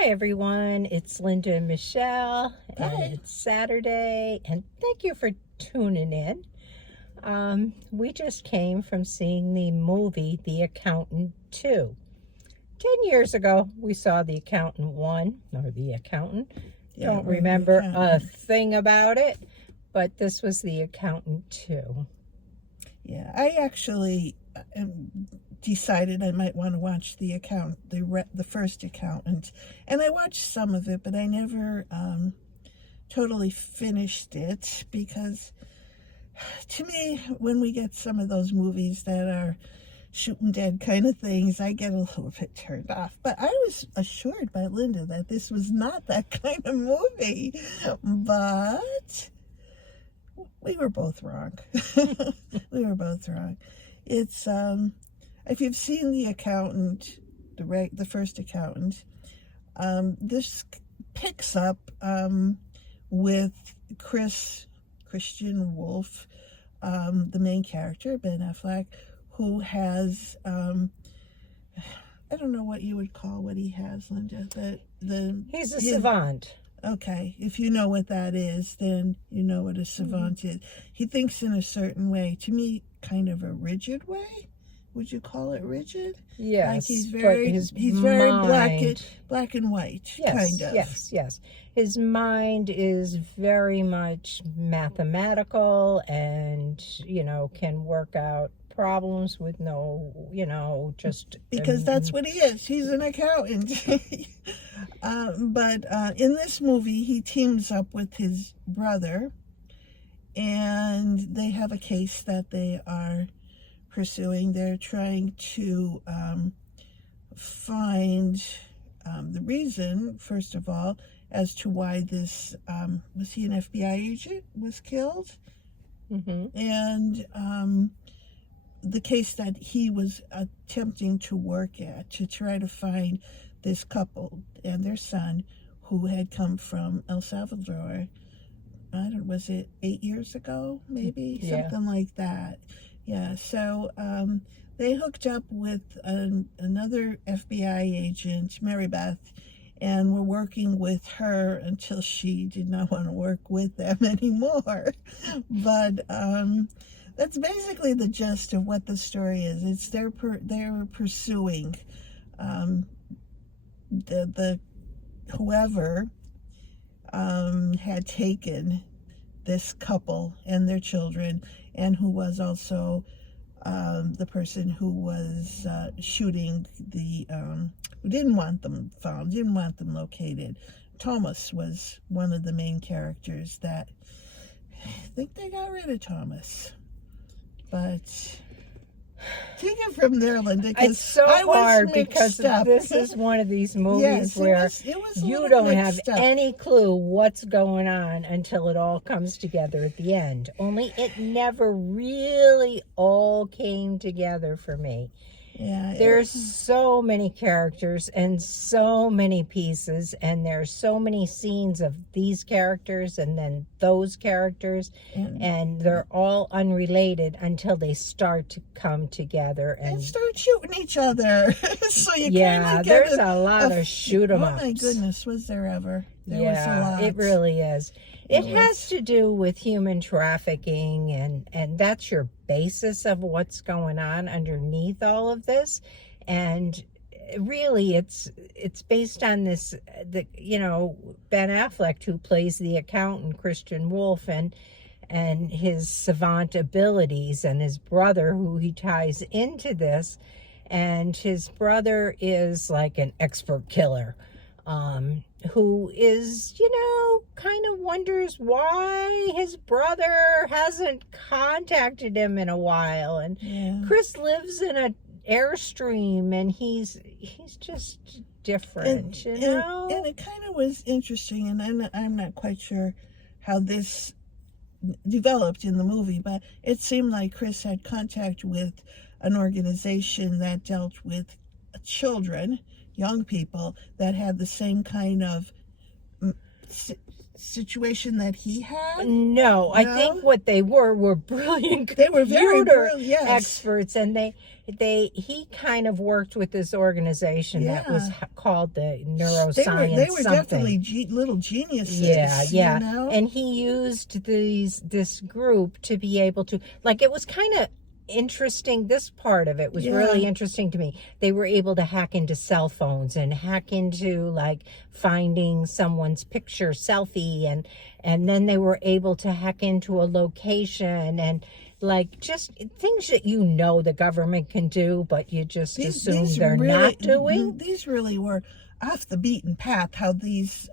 Hi everyone, it's Linda and Michelle, and Hi. it's Saturday, and thank you for tuning in. We just came from seeing the movie The Accountant 2. 10 years ago, we saw The Accountant 1, or The Accountant. Yeah, Don't right, The remember a Accountant. thing about it, but this was The Accountant 2. Yeah, I actually decided I might want to watch the first Accountant, and I watched some of it, but I never totally finished it because, to me, when we get some of those movies that are shooting dead kind of things, I get a little bit turned off. But I was assured by Linda that this was not that kind of movie, but we were both wrong. We were both wrong. It's if you've seen The Accountant, the first Accountant, this picks up with Christian Wolf, the main character, Ben Affleck, who has I don't know what you would call what he has, Linda. He's a savant. Okay, if you know what that is, then you know what a savant is. He thinks in a certain way. To me, kind of a rigid way. Would you call it rigid? Yes, like he's very black and white, yes, kind of. Yes. His mind is very much mathematical and, can work out problems with no, just... Because that's what he is. He's an accountant. But in this movie, he teams up with his brother, and they have a case that they are pursuing. They're trying to find the reason, first of all, as to why this, was he an FBI agent, was killed? Mm-hmm. And the case that he was attempting to work at, to try to find this couple and their son who had come from El Salvador. Was it 8 years ago, maybe? Yeah. Something like that. Yeah, so they hooked up with another FBI agent, Mary Beth, and were working with her until she did not want to work with them anymore. But that's basically the gist of what the story is. It's they're pursuing the whoever had taken this couple and their children, and who was also the person who was shooting who didn't want them found, didn't want them located. Thomas was one of the main characters that I think they got rid of Thomas. But take it from there, Linda. It's so hard because this is one of these movies where you don't have any clue what's going on until it all comes together at the end. Only it never really all came together for me. Yeah, there's so many characters and so many pieces, and there's so many scenes of these characters and then those characters, and they're all unrelated until they start to come together and start shooting each other. So you there's a lot of shoot 'em ups. Oh my goodness, was there ever? There was a lot. It really is. It has to do with human trafficking, and that's your basis of what's going on underneath all of this. And really, it's based on this, Ben Affleck, who plays the accountant, Christian Wolf, and his savant abilities, and his brother, who he ties into this. And his brother is like an expert killer. Who is, kind of wonders why his brother hasn't contacted him in a while. And Chris lives in an Airstream, and he's just different, and it kind of was interesting, and I'm not quite sure how this developed in the movie, but it seemed like Chris had contact with an organization that dealt with children, young people that had the same kind of situation that he had? No, I No? think what they were brilliant They were very computer brilliant, yes. experts, and he kind of worked with this organization that was Yeah. called the They Neuroscience were something. definitely little geniuses. Yeah, yeah. You know? And he used this group to be able to, like, it was kind of interesting. This part of it was Yeah. really interesting to me. They were able to hack into cell phones and hack into, like, finding someone's picture selfie, and then they were able to hack into a location, and like just things that the government can do, but you just assume they're not doing. These really were off the beaten path. How these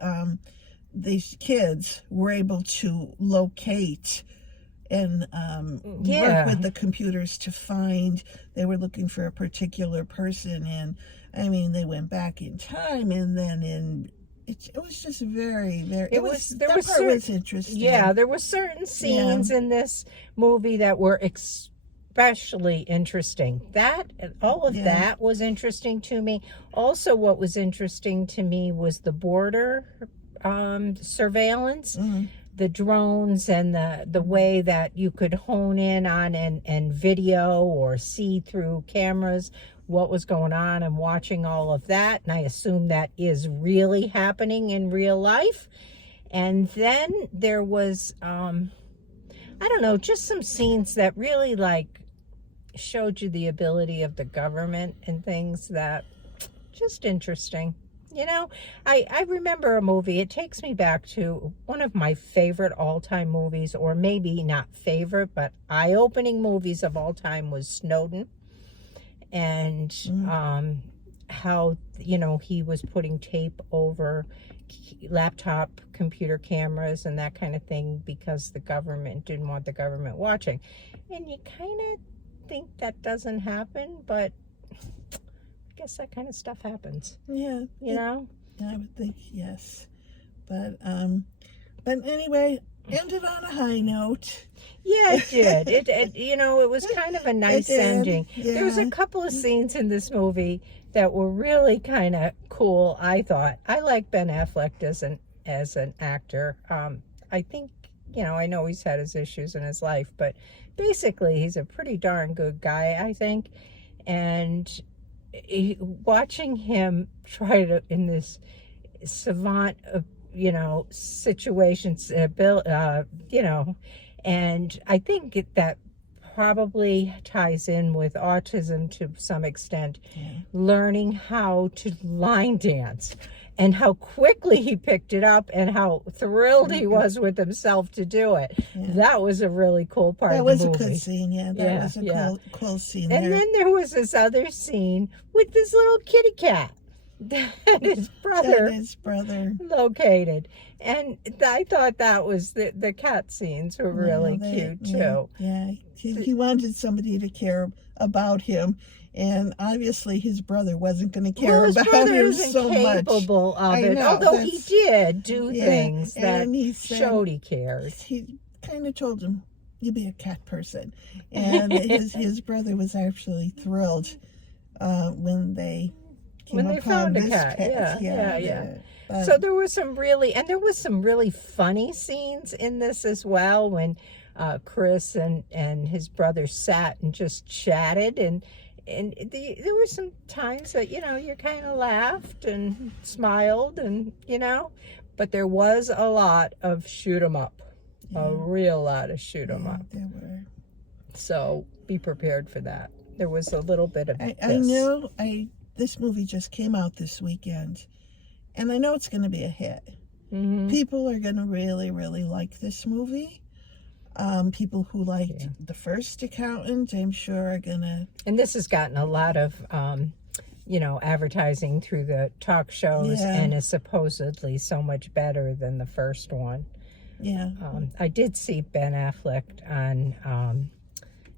kids were able to locate and work with the computers to find. They were looking for a particular person, and I mean, they went back in time, and then it was just very, very. That part was interesting. Yeah, there were certain scenes in this movie that were especially interesting. All of that was interesting to me. Also, what was interesting to me was the border surveillance. The drones and the way that you could hone in on and video or see through cameras what was going on, and watching all of that. And I assume that is really happening in real life. And then there was, I don't know, just some scenes that really like showed you the ability of the government and things that just interesting. You know, I remember a movie, it takes me back to one of my favorite all-time movies, or maybe not favorite, but eye-opening movies of all time, was Snowden. And how, he was putting tape over laptop computer cameras and that kind of thing because the government didn't want the government watching. And you kind of think that doesn't happen, but I guess that kind of stuff happens. Yeah. You know? I would think yes. But anyway, ended on a high note. Yeah, it did. It was kind of a nice ending. Yeah. There was a couple of scenes in this movie that were really kind of cool, I thought. I like Ben Affleck as an actor. I think, I know he's had his issues in his life, but basically he's a pretty darn good guy, I think. And watching him try to, in this savant, situations, and I think that probably ties in with autism to some extent, learning how to line dance, and how quickly he picked it up, and how thrilled he was with himself to do it. Yeah. That was a really cool part of the movie. That was a good scene, That was a cool scene. And then there was this other scene with this little kitty cat that his brother located. And I thought that was the cat scenes were really cute too. Yeah, he wanted somebody to care about him, and obviously his brother wasn't going to care about him so much. Capable of it, although he did do things that he showed he cared. He kind of told him, "You be a cat person," and his brother was actually thrilled when they found a cat. Yeah. So there was some really funny scenes in this as well, when Chris and his brother sat and just chatted, and there were some times that you kind of laughed and smiled, and but there was a lot of shoot 'em up, a real lot of shoot 'em up. There were. So be prepared for that. There was a little bit of I know this movie just came out this weekend, and I know it's going to be a hit. Mm-hmm. People are going to really, really like this movie. People who liked The First Accountant, I'm sure, are going to... And this has gotten a lot of, advertising through the talk shows, and is supposedly so much better than the first one. Yeah. I did see Ben Affleck on...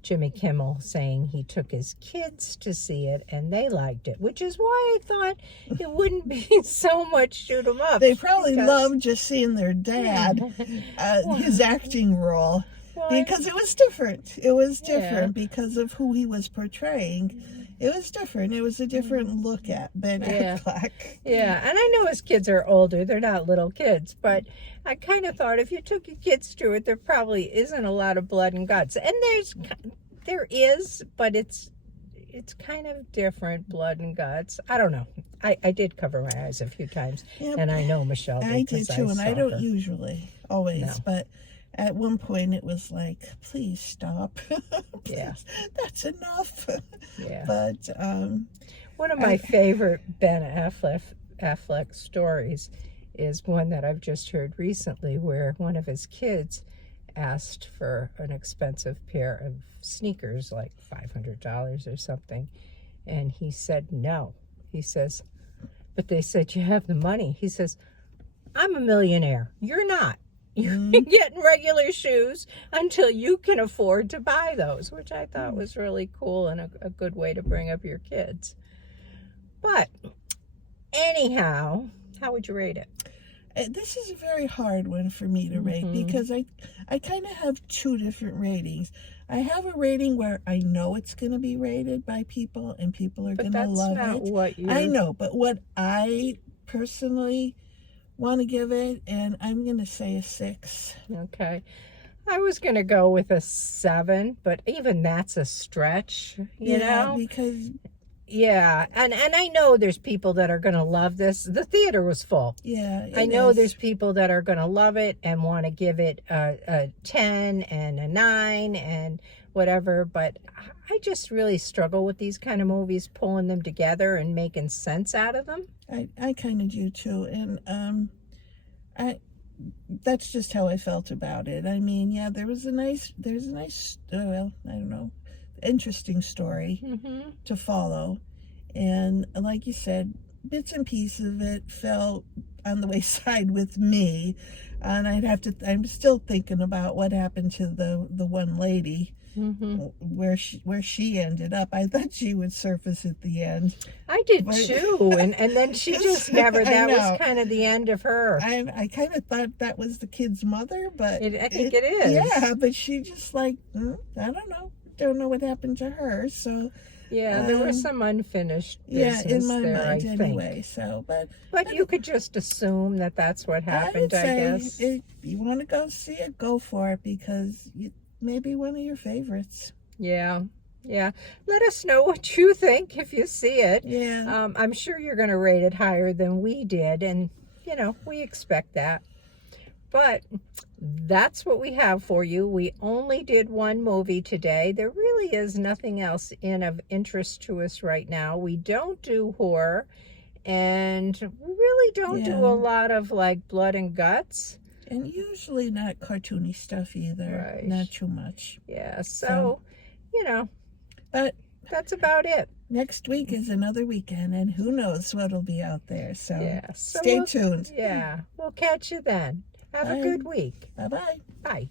Jimmy Kimmel saying he took his kids to see it and they liked it, which is why I thought it wouldn't be so much shoot 'em up. They probably loved just seeing their dad, his acting role, because it was different. It was different because of who he was portraying, it was different. It was a different look at Ben Yeah. Affleck. Yeah, and I know his kids are older. They're not little kids, but I kind of thought if you took your kids to it, there probably isn't a lot of blood and guts. And there is, but it's kind of different blood and guts. I don't know. I did cover my eyes a few times, Yep. and I know Michelle did. I did 'cause too, and I saw don't her. usually always, No. but at one point it was like, please stop. Please, Yeah. that's enough. Yeah. But One of my favorite Ben Affleck stories is one that I've just heard recently, where one of his kids asked for an expensive pair of sneakers, like $500 or something, and he said no. He says, but they said, you have the money. He says, I'm a millionaire. You're not. You're getting regular shoes until you can afford to buy those, which I thought was really cool and a good way to bring up your kids. But anyhow, how would you rate it? this is a very hard one for me to rate because I kind of have two different ratings. I have a rating where I know it's going to be rated by people and people are going to love it. What you I know, but what I personally want to give it, and I'm going to say a 6. Okay. I was going to go with a 7, but even that's a stretch, you know? Because Yeah, and I know there's people that are going to love this. The theater was full. I know there's people that are going to love it and want to give it a 10 and a 9 and whatever, but I just really struggle with these kind of movies, pulling them together and making sense out of them. I kind of do too, and that's just how I felt about it. I mean, yeah, there's a nice, well, I don't know, interesting story to follow, and like you said, bits and pieces of it fell on the wayside with me, and I'm still thinking about what happened to the one lady, where she ended up. I thought she would surface at the end. I did too, and then she just never. That was kind of the end of her. I kind of thought that was the kid's mother, but I think it is. Yeah, but she just like, I don't know what happened to her. So yeah, there was some unfinished business in my there, mind I think. anyway. So, but you could just assume that that's what happened. I guess. If you want to go see it, go for it, because maybe one of your favorites. Yeah. Let us know what you think if you see it. Yeah. I'm sure you're going to rate it higher than we did, and we expect that. But that's what we have for you. We only did one movie today. There really is nothing else of interest to us right now. We don't do horror, and we really don't do a lot of like blood and guts. And usually not cartoony stuff either. Right. Not too much. Yeah, so but that's about it. Next week is another weekend, and who knows what'll be out there. So, So stay tuned. Yeah, we'll catch you then. Have a good week. Bye-bye. Bye.